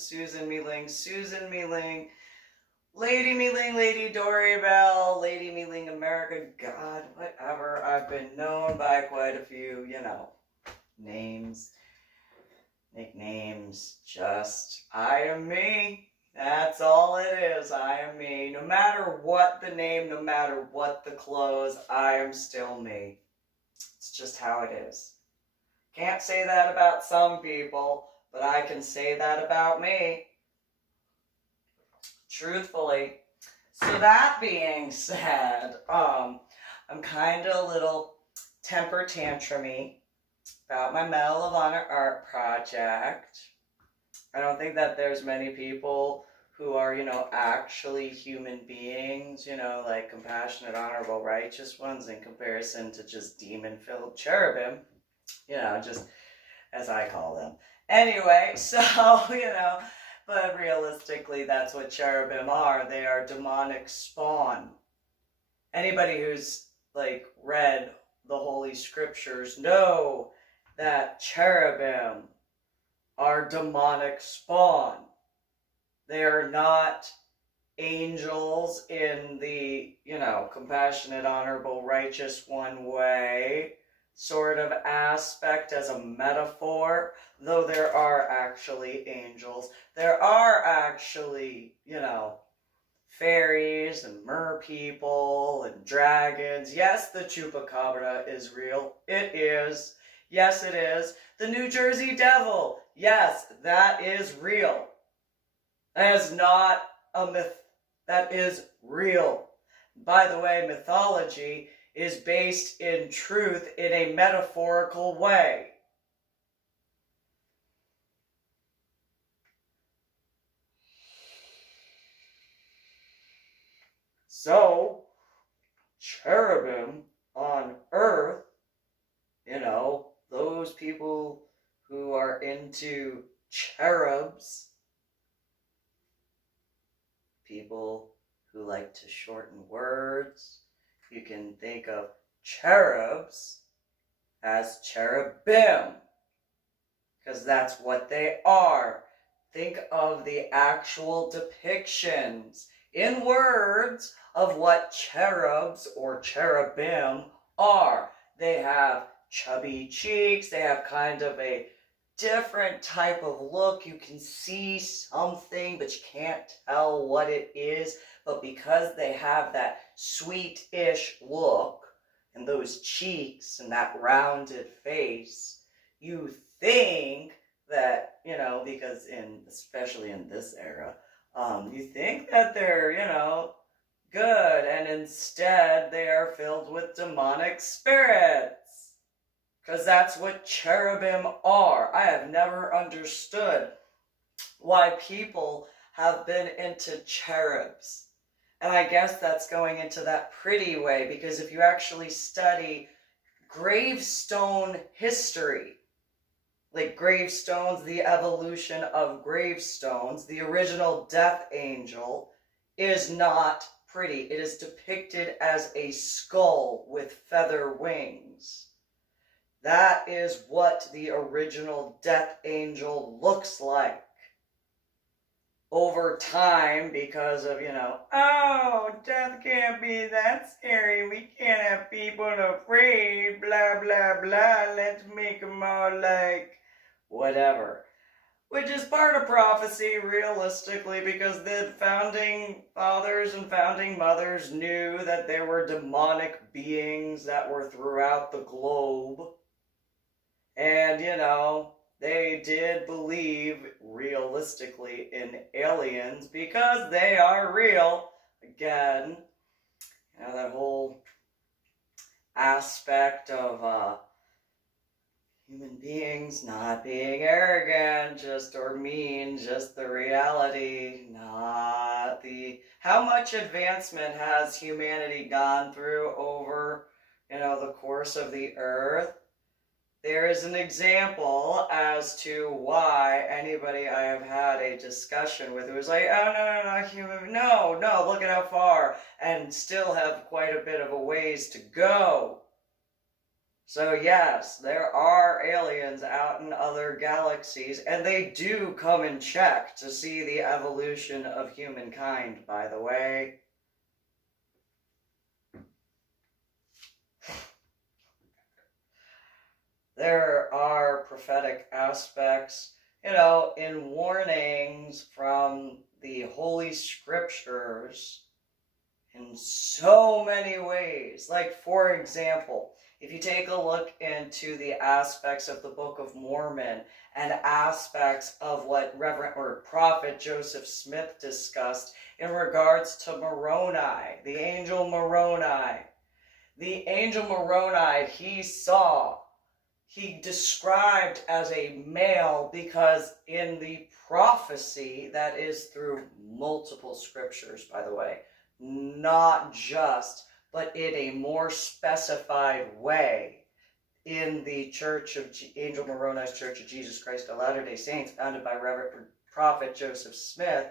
Susan MeeLing, Lady MeeLing, Lady Dori, Belle, Lady MeeLing America, God, whatever. I've been known by quite a few, names, nicknames, just, I am me. That's all it is. I am me. No matter what the name, no matter what the clothes, I am still me. It's just how it is. Can't say that about some people, but I can say that about me. Truthfully. So that being said, I'm kind of a little temper tantrumy about my Medal of Honor art project. I don't think that there's many people who are, actually human beings, like compassionate, honorable, righteous ones in comparison to just demon-filled cherubim, just as I call them. Anyway, so, but realistically, that's what cherubim are. They are demonic spawn. Anybody who's, read the Holy Scriptures know that cherubim are demonic spawn. They are not angels in the, compassionate, honorable, righteous one way sort of aspect as a metaphor, though there are actually angels. There are actually, fairies and mer people and dragons. Yes, the chupacabra is real. It is. Yes, it is. The New Jersey Devil. Yes, that is real. That is not a myth. That is real. By the way, mythology is based in truth in a metaphorical way. So, cherubim on earth, those people who are into cherubs, people who like to shorten words, you can think of cherubs as cherubim, because that's what they are. Think of the actual depictions in words of what cherubs or cherubim are. They have chubby cheeks, they have kind of a different type of look. You can see something, but you can't tell what it is. But because they have that sweet-ish look and those cheeks and that rounded face, you think that, because especially in this era, you think that they're, good, and instead they are filled with demonic spirits. Because that's what cherubim are. I have never understood why people have been into cherubs. And I guess that's going into that pretty way, because if you actually study gravestone history, like gravestones, the evolution of gravestones, the original death angel is not pretty. It is depicted as a skull with feather wings. That is what the original death angel looks like. Over time, because of, oh, death can't be that scary. We can't have people afraid, blah, blah, blah. Let's make them all like whatever. Which is part of prophecy, realistically, because the founding fathers and founding mothers knew that there were demonic beings that were throughout the globe. And, they did believe realistically in aliens because they are real. Again, that whole aspect of human beings not being arrogant, or mean, just the reality, not the... How much advancement has humanity gone through over, the course of the earth? There is an example as to why anybody I have had a discussion with who was like, oh, no, human, no, look at how far, and still have quite a bit of a ways to go. So yes, there are aliens out in other galaxies, and they do come and check to see the evolution of humankind, by the way. There are prophetic aspects, in warnings from the Holy Scriptures in so many ways. Like, for example, if you take a look into the aspects of the Book of Mormon and aspects of what Reverend or Prophet Joseph Smith discussed in regards to Moroni, the angel Moroni. The angel Moroni he described as a male because in the prophecy, that is through multiple scriptures, by the way, not just, but in a more specified way, in the Church of Angel Moroni's Church of Jesus Christ of Latter-day Saints, founded by Reverend Prophet Joseph Smith,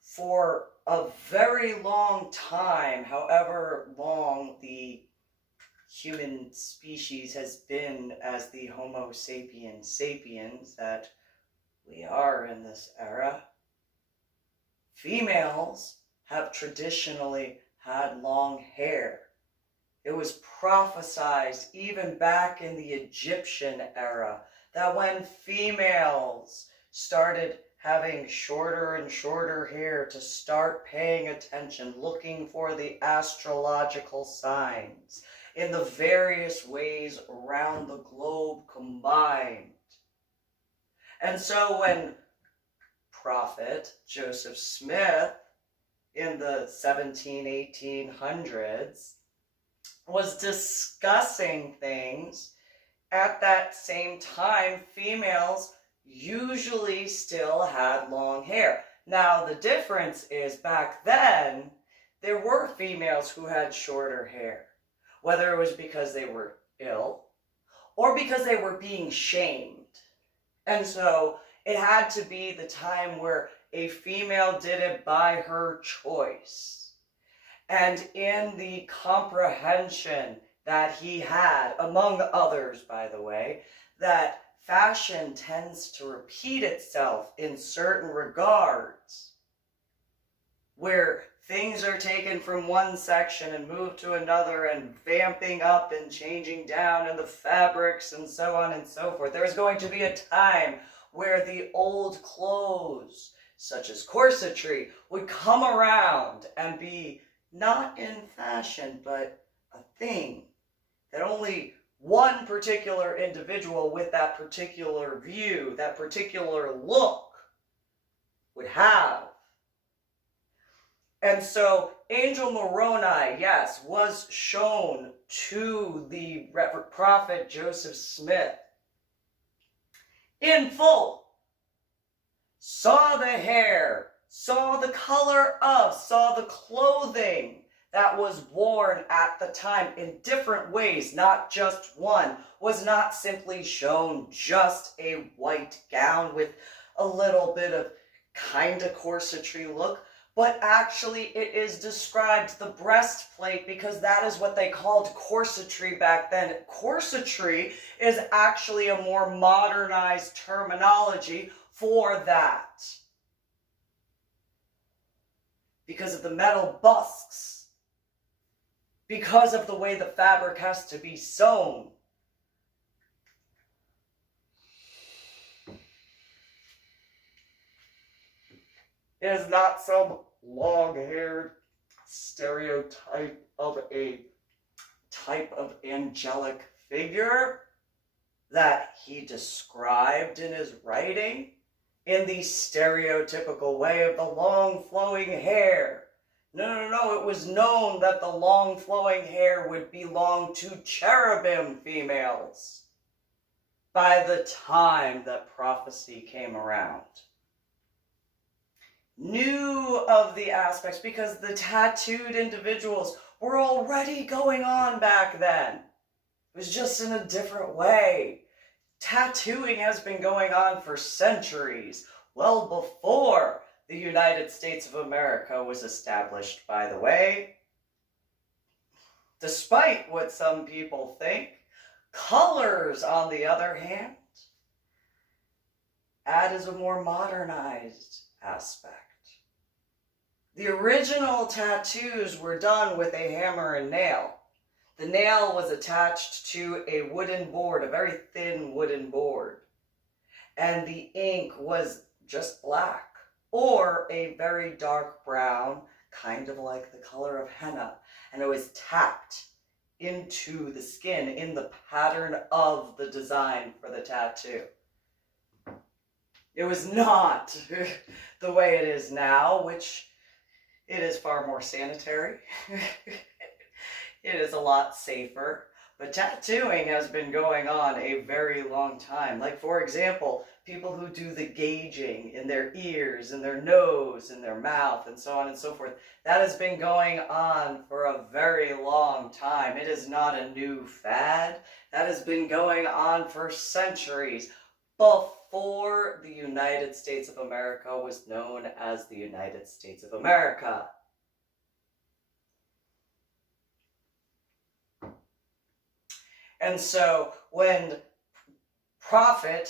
for a very long time, however long the human species has been as the Homo sapiens sapiens that we are in this era, females have traditionally had long hair. It was prophesied even back in the Egyptian era that when females started having shorter and shorter hair to start paying attention, looking for the astrological signs in the various ways around the globe combined. And so when Prophet Joseph Smith in the 1800s was discussing things, at that same time, females usually still had long hair. Now, the difference is back then, there were females who had shorter hair, whether it was because they were ill or because they were being shamed. And so it had to be the time where a female did it by her choice. And in the comprehension that he had, among others, by the way, that fashion tends to repeat itself in certain regards, where things are taken from one section and moved to another and vamping up and changing down in the fabrics and so on and so forth. There's going to be a time where the old clothes, such as corsetry, would come around and be not in fashion, but a thing that only one particular individual with that particular view, that particular look, would have. And so Angel Moroni, yes, was shown to the Prophet Joseph Smith in full. Saw the hair, saw the color of, saw the clothing that was worn at the time in different ways, not just one. Was not simply shown just a white gown with a little bit of kind of corsetry look, but actually it is described the breastplate, because that is what they called corsetry back then. Corsetry is actually a more modernized terminology for that, because of the metal busks, because of the way the fabric has to be sewn. It is not some long-haired stereotype of a type of angelic figure that he described in his writing in the stereotypical way of the long flowing hair. No, it was known that the long flowing hair would belong to cherubim females by the time that prophecy came around. Knew of the aspects because the tattooed individuals were already going on back then. It was just in a different way. Tattooing has been going on for centuries, well before the United States of America was established, by the way. Despite what some people think, Colors, on the other hand, add as a more modernized aspect. The original tattoos were done with a hammer and nail. The nail was attached to a wooden board, a very thin wooden board. And the ink was just black or a very dark brown, kind of like the color of henna. And it was tacked into the skin in the pattern of the design for the tattoo. It was not the way it is now, which it is far more sanitary. It is a lot safer. But tattooing has been going on a very long time. Like, for example, people who do the gauging in their ears, in their nose, in their mouth, and so on and so forth. That has been going on for a very long time. It is not a new fad. That has been going on for centuries, before the United States of America was known as the United States of America. And so when Prophet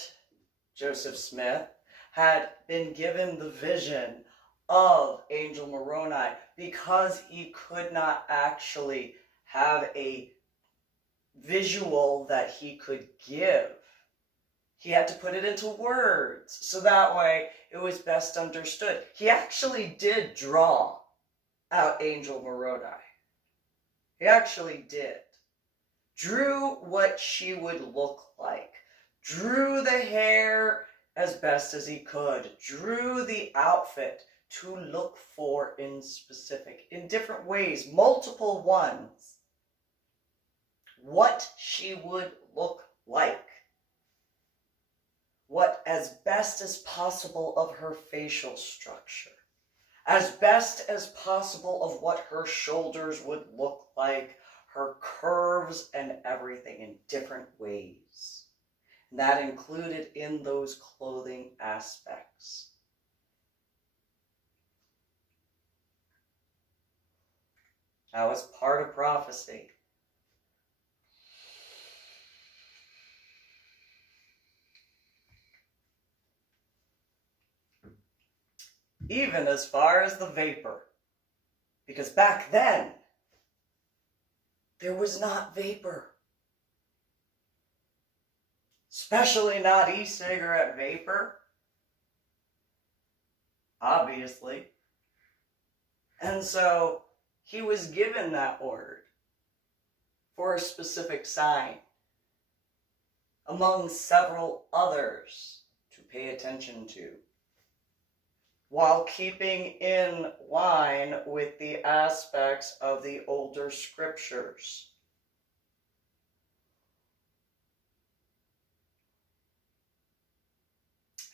Joseph Smith had been given the vision of Angel Moroni, because he could not actually have a visual that he could give, he had to put it into words, so that way it was best understood. He actually did draw out Angel Moroni. He actually did. Drew what she would look like. Drew the hair as best as he could. Drew the outfit to look for in specific, in different ways, multiple ones. What she would look like. What as best as possible of her facial structure. As best as possible of what her shoulders would look like. Her curves and everything in different ways. And that included in those clothing aspects. That was part of prophecy. Even as far as the vapor. Because back then, there was not vapor. Especially not e-cigarette vapor. Obviously. And so he was given that word for a specific sign, among several others to pay attention to, while keeping in line with the aspects of the older scriptures.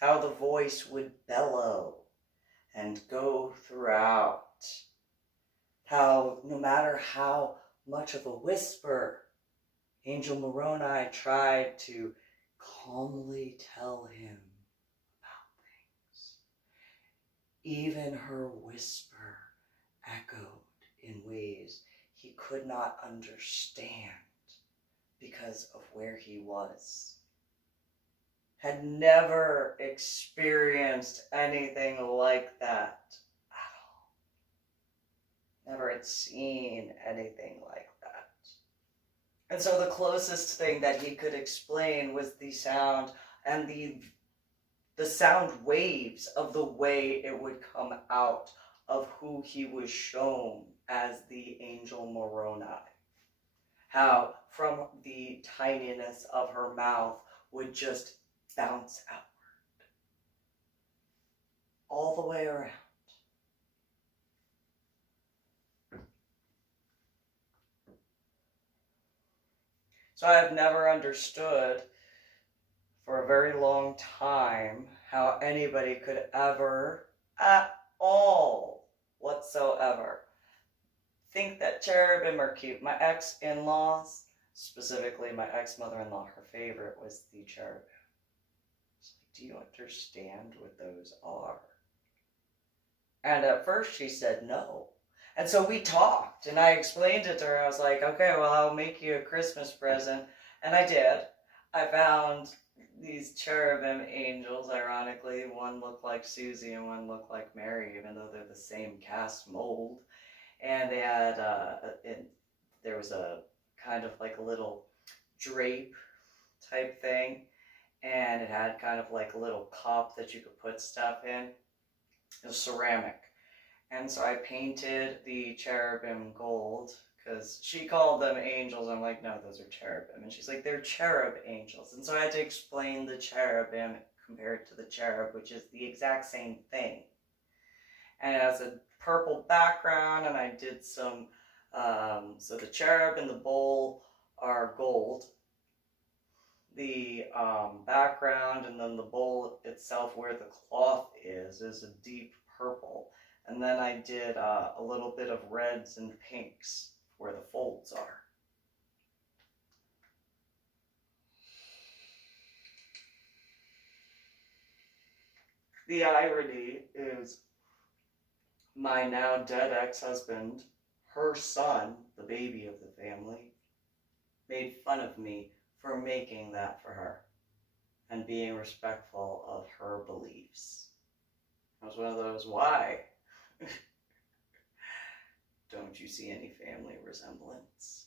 How the voice would bellow and go throughout. How no matter how much of a whisper Angel Moroni tried to calmly tell him about things, even her whisper echoed in ways he could not understand because of where he was. Had never experienced anything like that at all. Never had seen anything like that. And so the closest thing that he could explain was the sound and the sound waves of the way it would come out of who he was shown as the Angel Moroni. How from the tininess of her mouth would just bounce outward. All the way around. So I have never understood for a very long time how anybody could ever, at all whatsoever, think that cherubim are cute. My ex-in-laws, specifically my ex-mother-in-law, her favorite was the cherubim. It's like, do you understand what those are? And at first she said no. And so we talked, and I explained it to her. I was like, okay, well, I'll make you a Christmas present, And I did. I found these cherubim angels, ironically. One looked like Susie and one looked like Mary, even though they're the same cast mold. And they had, there was a kind of like a little drape type thing. And it had kind of like a little cup that you could put stuff in. It was ceramic. And so I painted the cherubim gold, because she called them angels. I'm like, no, those are cherubim. And she's like, they're cherub angels. And so I had to explain the cherubim compared to the cherub, which is the exact same thing. And it has a purple background, and I did some, so the cherub and the bowl are gold. The background and then the bowl itself, where the cloth is a deep purple. And then I did a little bit of reds and pinks where the folds are. The irony is my now dead ex-husband, her son, the baby of the family, made fun of me for making that for her and being respectful of her beliefs. I was one of those, why? Don't you see any family resemblance?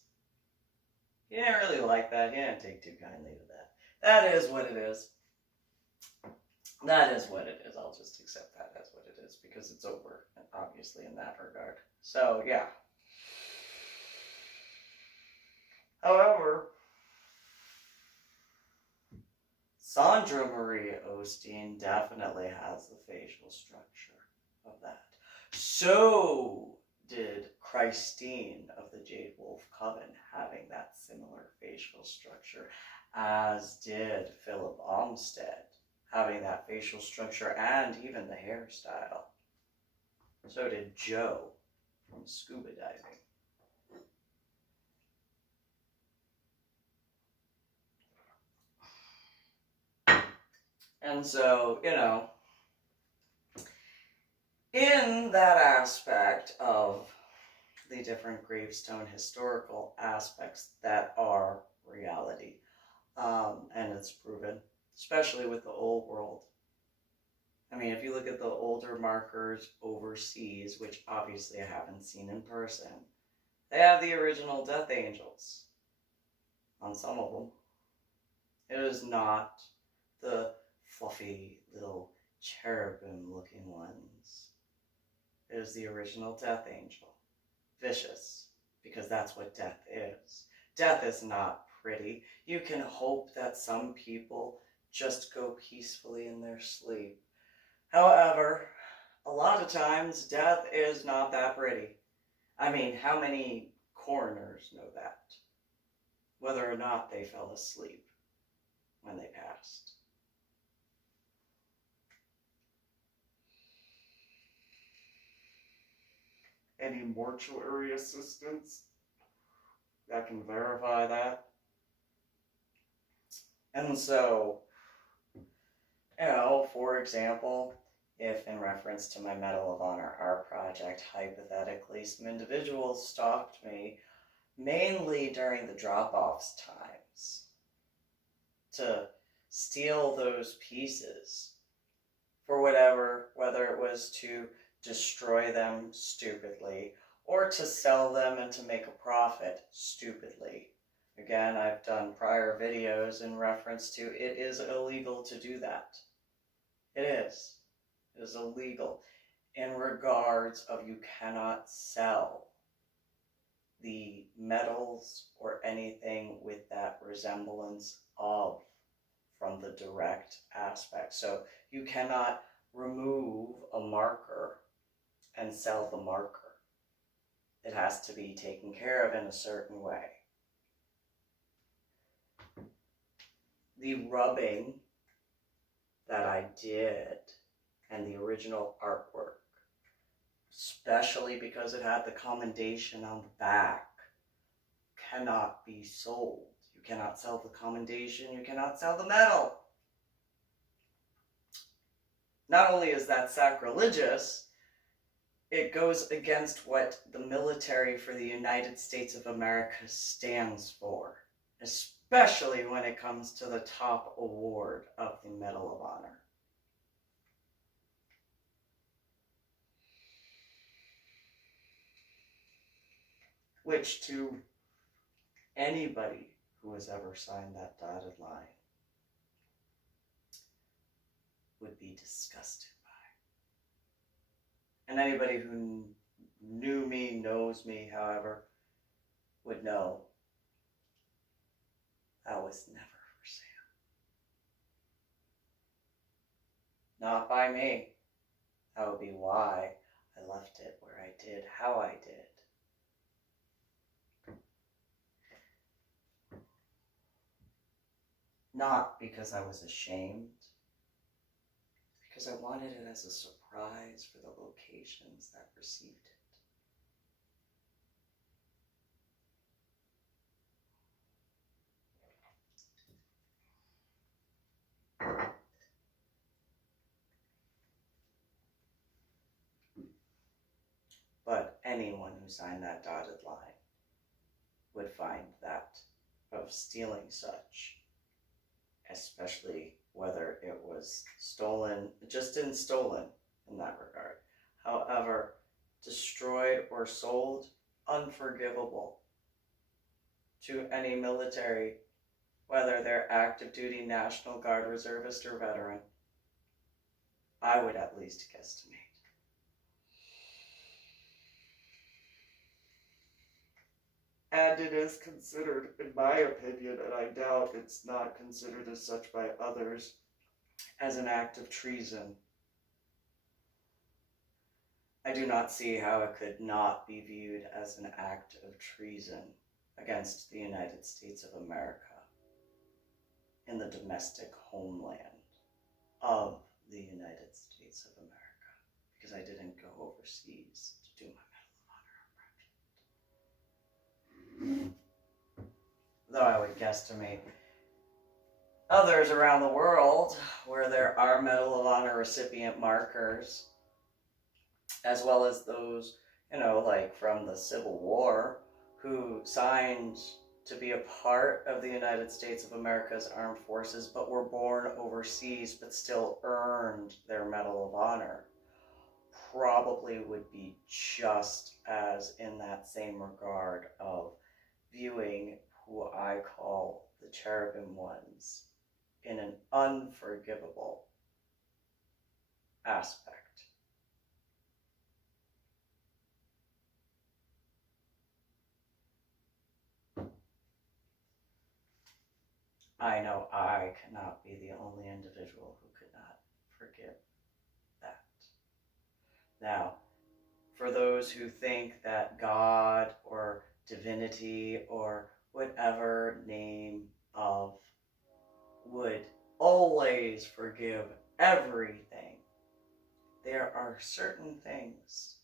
He didn't really like that. He didn't take too kindly to that. That is what it is. That is what it is. I'll just accept that as what it is because it's over, obviously, in that regard. So, yeah. However, Sandra Marie Osteen definitely has the facial structure of that. So did Christine of the Jade Wolf Coven, having that similar facial structure, as did Philip Olmsted, having that facial structure and even the hairstyle. So did Joe from scuba diving. And so, you know, in that aspect of the different gravestone historical aspects that are reality, and it's proven, especially with the old world. I mean, if you look at the older markers overseas, which obviously I haven't seen in person, they have the original death angels on some of them. It is not the fluffy little cherubim looking ones. It is the original death angel. Vicious, because that's what death is. Death is not pretty. You can hope that some people just go peacefully in their sleep. However, a lot of times death is not that pretty. I mean, how many coroners know that? Whether or not they fell asleep when they passed. Any mortuary assistants that can verify that? And so, you know, for example, if in reference to my Medal of Honor art project, hypothetically, some individuals stalked me, mainly during the drop-offs times, to steal those pieces for whatever, whether it was to destroy them stupidly or to sell them and to make a profit stupidly. Again, I've done prior videos in reference to it is illegal to do that. It is. It is illegal in regards of you cannot sell the metals or anything with that resemblance of from the direct aspect. So you cannot remove a marker and sell the marker. It has to be taken care of in a certain way. The rubbing that I did and the original artwork, especially because it had the commendation on the back, cannot be sold. You cannot sell the commendation, you cannot sell the metal. Not only is that sacrilegious, it goes against what the military for the United States of America stands for, especially especially when it comes to the top award of the Medal of Honor. Which to anybody who has ever signed that dotted line would be disgusted by. And anybody who knew me, knows me, however, would know that was never for sale. Not by me. That would be why I left it where I did, how I did. Not because I was ashamed, because I wanted it as a surprise for the locations that received it. But anyone who signed that dotted line would find that of stealing such, especially whether it was stolen, it just didn't stolen in that regard. However, destroyed or sold, unforgivable to any military, whether they're active duty, National Guard, reservist, or veteran. I would at least guesstimate. And it is considered, in my opinion, and I doubt it's not considered as such by others, as an act of treason. I do not see how it could not be viewed as an act of treason against the United States of America in the domestic homeland of the United States of America, because I didn't go overseas to do my Medal of Honor. Though I would guesstimate others around the world where there are Medal of Honor recipient markers, as well as those, like from the Civil War, who signed to be a part of the United States of America's armed forces, but were born overseas, but still earned their Medal of Honor, probably would be just as in that same regard of viewing who I call the cherubim ones in an unforgivable aspect. I know I cannot be the only individual who could not forgive that. Now, for those who think that God or divinity or whatever name of would always forgive everything, there are certain things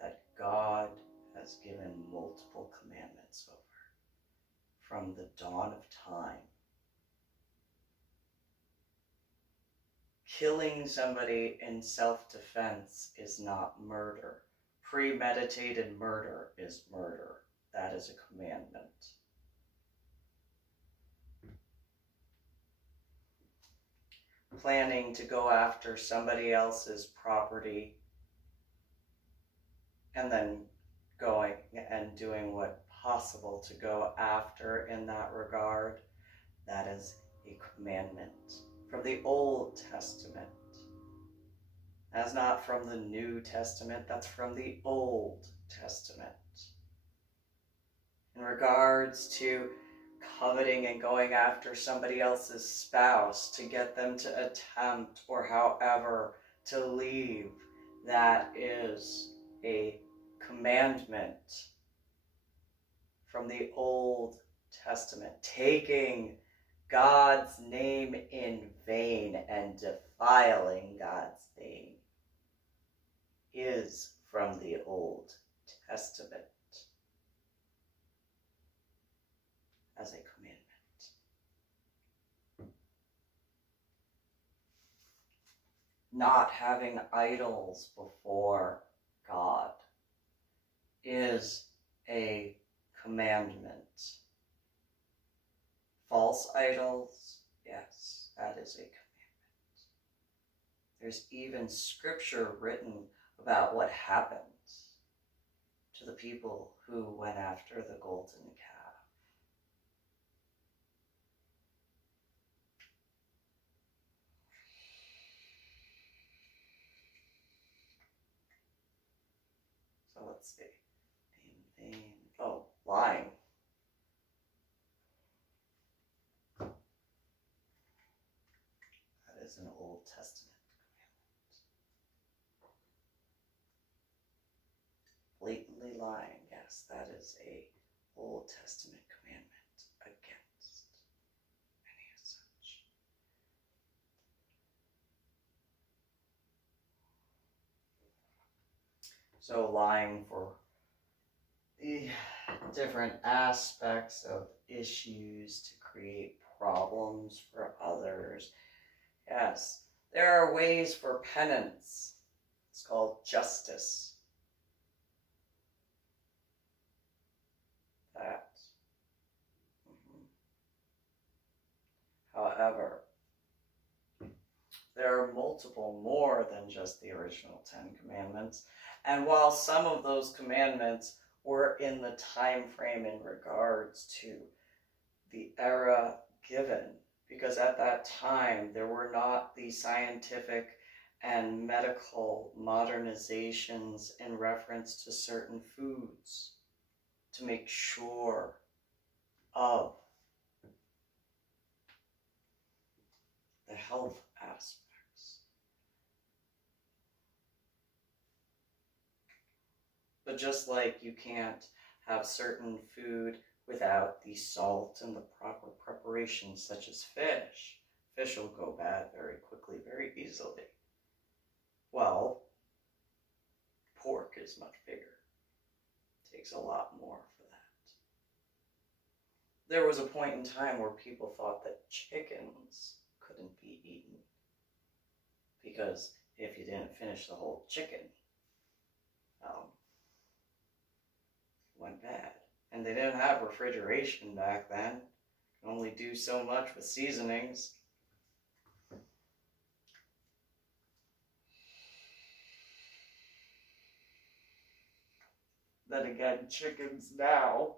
that God has given multiple commandments over from the dawn of time. Killing somebody in self-defense is not murder. Premeditated murder is murder. That is a commandment. Planning to go after somebody else's property and then going and doing what possible to go after in that regard, that is a commandment from the Old Testament. That's not from the New Testament, that's from the Old Testament. In regards to coveting and going after somebody else's spouse to get them to attempt or however to leave, that is a commandment from the Old Testament. Taking God's name in vain and defiling God's name is from the Old Testament as a commandment. Not having idols before God is a commandment. false idols, yes, that is a commandment. There's even scripture written about what happened to the people who went after the golden calf. So let's see. Oh, lying. That is an Old Testament commandment. Blatantly lying, yes, that is a Old Testament commandment against any of such. So lying for the different aspects of issues to create problems for others. Yes, there are ways for penance. It's called justice. That. However, there are multiple more than just the original 10 commandments. And while some of those commandments were in the time frame in regards to the era given, because at that time there were not the scientific and medical modernizations in reference to certain foods to make sure of the health aspects. But just like you can't have certain food without the salt and the proper preparation, such as fish, fish will go bad very quickly, very easily. Well, pork is much bigger. It takes a lot more for that. There was a point in time where people thought that chickens couldn't be eaten because if you didn't finish the whole chicken, it went bad. And they didn't have refrigeration back then. You can only do so much with seasonings. Then again, chickens now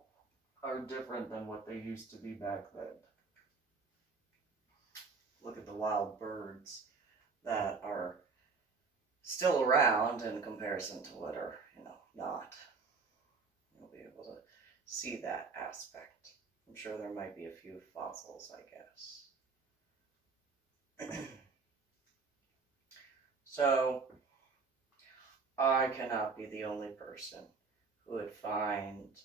are different than what they used to be back then. Look at the wild birds that are still around in comparison to what are, not. You'll be able to see that aspect. I'm sure there might be a few fossils, I guess. So, I cannot be the only person who would find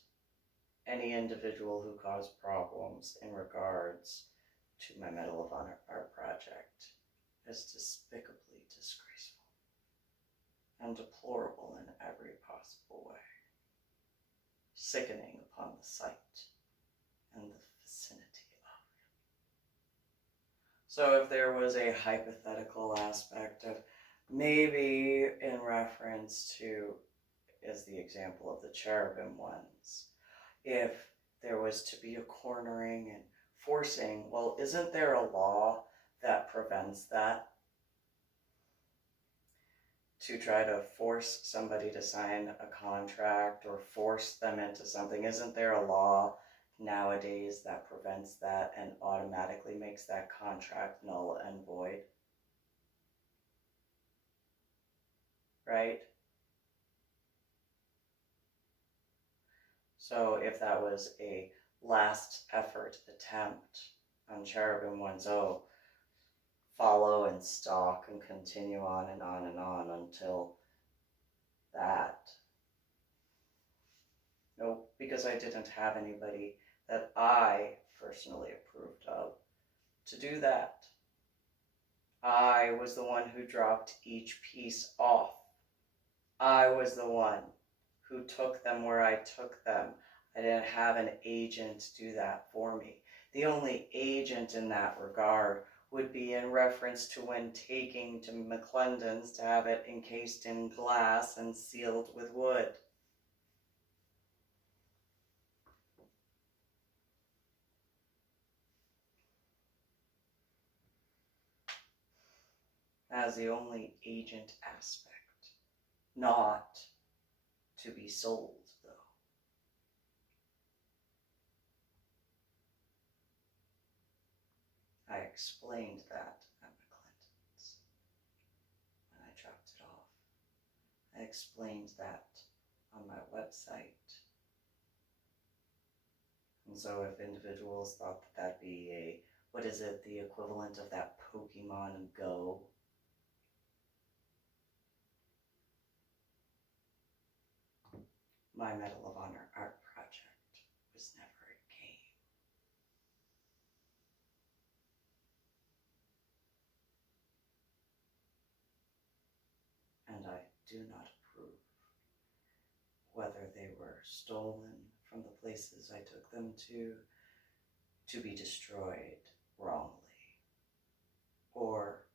any individual who caused problems in regards to my Medal of Honor art project as despicably disgraceful and deplorable in every possible way, sickening upon the sight and the vicinity of. So if there was a hypothetical aspect of maybe in reference to, as the example of the cherubim ones, if there was to be a cornering and forcing, well, isn't there a law that prevents that? To try to force somebody to sign a contract or force them into something, isn't there a law nowadays that prevents that and automatically makes that contract null and void? Right? So if that was a last effort attempt on cherubim ones, follow and stalk and continue on and on and on until that. Nope, because I didn't have anybody that I personally approved of to do that. I was the one who dropped each piece off. I was the one who took them where I took them. I didn't have an agent do that for me. The only agent in that regard would be in reference to when taking to McClendon's to have it encased in glass and sealed with wood. as the only agent aspect, not to be sold, though. I explained that at McClinton's when I dropped it off. I explained that on my website. And so if individuals thought that that'd be the equivalent of that Pokemon Go? My Medal of Honor art project was never a game. And I do not approve, whether they were stolen from the places I took them to be destroyed wrongly, or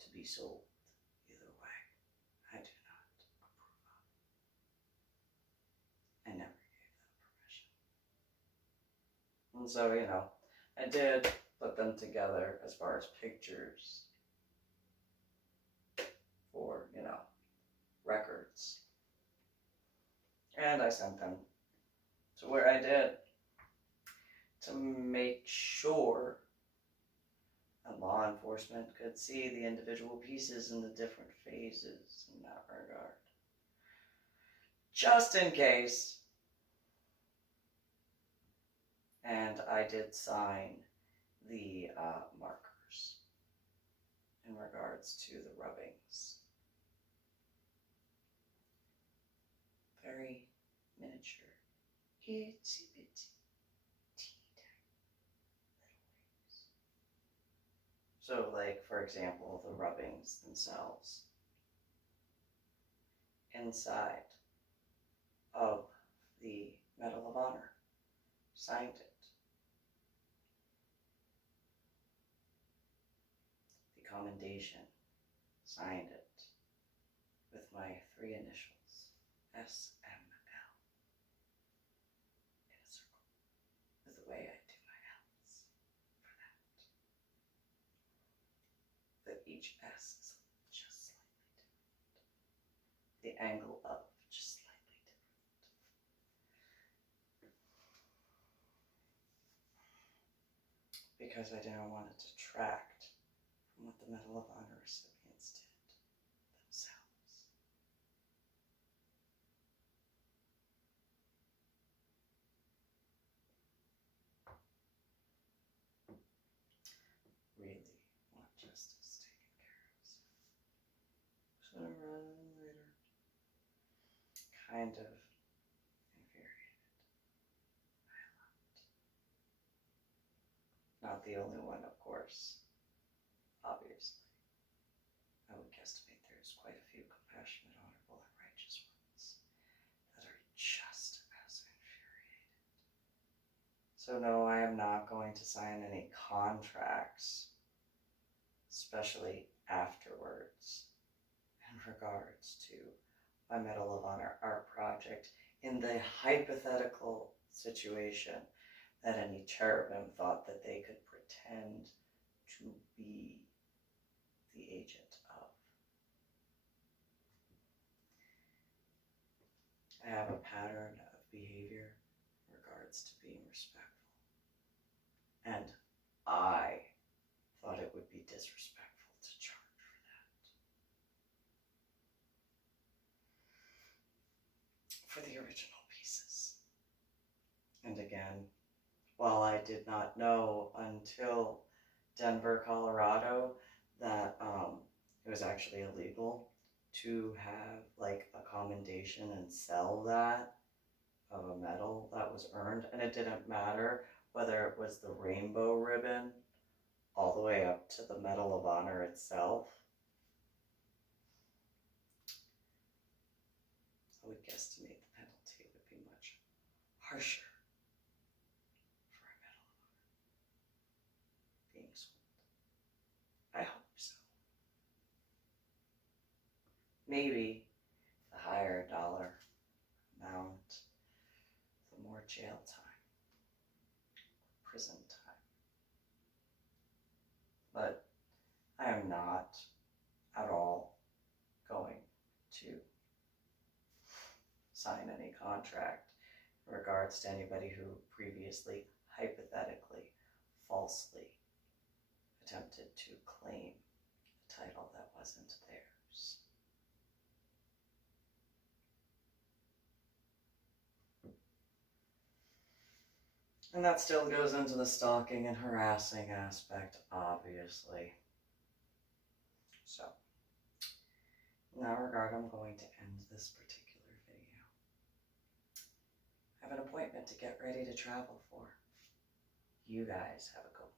to be sold. Either way, I do not approve of. I never gave them permission. And so, I did put them together as far as pictures for, records. And I sent them to where I did to make sure that law enforcement could see the individual pieces in the different phases in that regard. Just in case. And I did sign the markers in regards to the rubbings. Very miniature, itsy bitsy, teeny tiny little waves. So, like, for example, the rubbings themselves. Inside of the Medal of Honor, signed it. The commendation, signed it with my 3 initials, SML, in a circle, with the way I do my L's for that. That each S is just slightly different. The angle up just slightly different. Because I didn't want it to detract from what the Medal of Honor recipients did themselves. Really want justice taken care of. Sooner rather than later. Kind of infuriated by a lot. Not the only one, of course. Obviously. I would guesstimate there's quite a few compassionate, honorable, and righteous ones that are just as infuriated. So no, I am not going to sign any contracts, especially afterwards, in regards to my Medal of Honor art project in the hypothetical situation that any cherubim thought that they could pretend to be the agent of. I have a pattern of behavior in regards to being respectful. And I thought it would be disrespectful to charge for that. For the original pieces. And again, while I did not know until Denver, Colorado, that it was actually illegal to have like a commendation and sell that of a medal that was earned, and it didn't matter whether it was the rainbow ribbon all the way up to the Medal of Honor itself. I would guesstimate the penalty would be much harsher for a Medal of Honor being sold. I hope so. Maybe the higher dollar amount, the more jail time, prison time. But I am not at all going to sign any contract in regards to anybody who previously, hypothetically, falsely attempted to claim a title that wasn't theirs. And that still goes into the stalking and harassing aspect, obviously. So, in that regard, I'm going to end this particular video. I have an appointment to get ready to travel for. You guys have a good one.